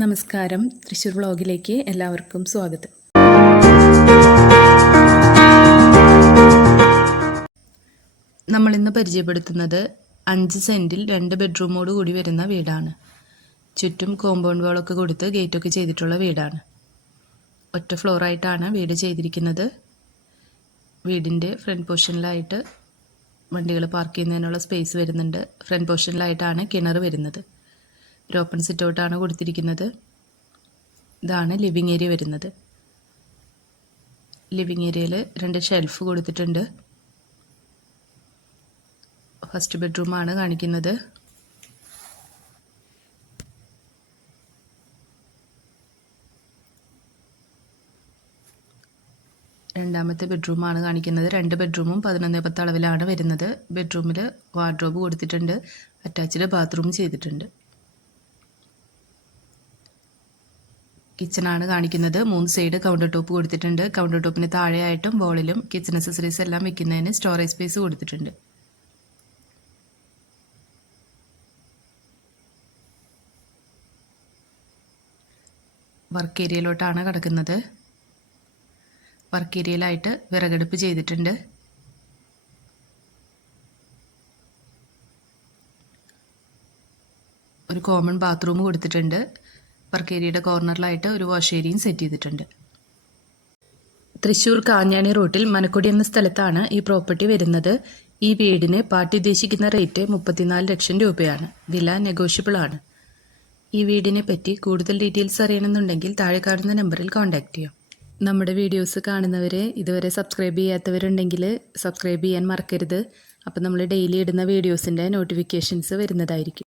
നമസ്കാരം. തൃശ്ശൂർ വ്ളോഗിലേക്ക് എല്ലാവർക്കും സ്വാഗതം. നമ്മൾ ഇന്ന് പരിചയപ്പെടുത്തുന്നത് അഞ്ച് സെന്റിൽ രണ്ട് ബെഡ്റൂമോട് കൂടി വരുന്ന വീടാണ്. ചുറ്റും കോമ്പൗണ്ട് വാളൊക്കെ കൊടുത്ത് ഗേറ്റൊക്കെ ചെയ്തിട്ടുള്ള വീടാണ്. ഒറ്റ ഫ്ലോറായിട്ടാണ് വീട് ചെയ്തിരിക്കുന്നത്. വീടിന്റെ ഫ്രണ്ട് പോർഷനിലായിട്ട് വണ്ടികൾ പാർക്ക് ചെയ്യുന്നതിനുള്ള സ്പേസ് വരുന്നുണ്ട്. ഫ്രണ്ട് പോർഷനിലായിട്ടാണ് കിണർ വരുന്നത്. ഒരു ഓപ്പൺ സിറ്റ് ഔട്ടാണ് കൊടുത്തിരിക്കുന്നത്. ഇതാണ് ലിവിങ് ഏരിയ വരുന്നത്. ലിവിങ് ഏരിയയിൽ രണ്ട് ഷെൽഫ് കൊടുത്തിട്ടുണ്ട്. ഫസ്റ്റ് ബെഡ്റൂമാണ് കാണിക്കുന്നത്. രണ്ടാമത്തെ ബെഡ്റൂമാണ് കാണിക്കുന്നത്. രണ്ട് ബെഡ്റൂമും പതിനൊന്ന് പത്ത് അളവിലാണ് വരുന്നത്. ബെഡ്റൂമിൽ വാർഡ്രോബ് കൊടുത്തിട്ടുണ്ട്. അറ്റാച്ച്ഡ് ബാത്റൂം ചെയ്തിട്ടുണ്ട്. കിച്ചണാണ് കാണിക്കുന്നത്. മൂന്ന് സൈഡ് കൗണ്ടർ ടോപ്പ് കൊടുത്തിട്ടുണ്ട്. കൗണ്ടർ ടോപ്പിന് താഴെയായിട്ടും ബോളിലും കിച്ചൺ അക്സസറീസ് എല്ലാം വെക്കുന്നതിന് സ്റ്റോറേജ് സ്പേസ് കൊടുത്തിട്ടുണ്ട്. വർക്ക് ഏരിയയിലോട്ടാണ് കിടക്കുന്നത്. വർക്ക് ഏരിയയിലായിട്ട് വിറകടുപ്പ് ചെയ്തിട്ടുണ്ട്. ഒരു കോമൺ ബാത്റൂം കൊടുത്തിട്ടുണ്ട്. വർക്ക് ഏരിയയുടെ കോർണറിലായിട്ട് ഒരു വാഷ് ഏരിയയും സെറ്റ് ചെയ്തിട്ടുണ്ട്. തൃശ്ശൂർ കാഞ്ഞാണി റൂട്ടിൽ മനക്കുടി എന്ന സ്ഥലത്താണ് ഈ പ്രോപ്പർട്ടി വരുന്നത്. ഈ വീടിന് പാർട്ടി ഉദ്ദേശിക്കുന്ന റേറ്റ് മുപ്പത്തിനാല് ലക്ഷം രൂപയാണ്. വില നെഗോഷ്യബിൾ ആണ്. ഈ വീടിനെ പറ്റി കൂടുതൽ ഡീറ്റെയിൽസ് അറിയണമെന്നുണ്ടെങ്കിൽ താഴെ കാണുന്ന നമ്പറിൽ കോൺടാക്റ്റ് ചെയ്യാം. നമ്മുടെ വീഡിയോസ് കാണുന്നവരെ ഇതുവരെ സബ്സ്ക്രൈബ് ചെയ്യാത്തവരുണ്ടെങ്കിൽ സബ്സ്ക്രൈബ് ചെയ്യാൻ മറക്കരുത്. അപ്പോൾ നമ്മൾ ഡെയിലി ഇടുന്ന വീഡിയോസിന്റെ നോട്ടിഫിക്കേഷൻസ് വരുന്നതായിരിക്കും.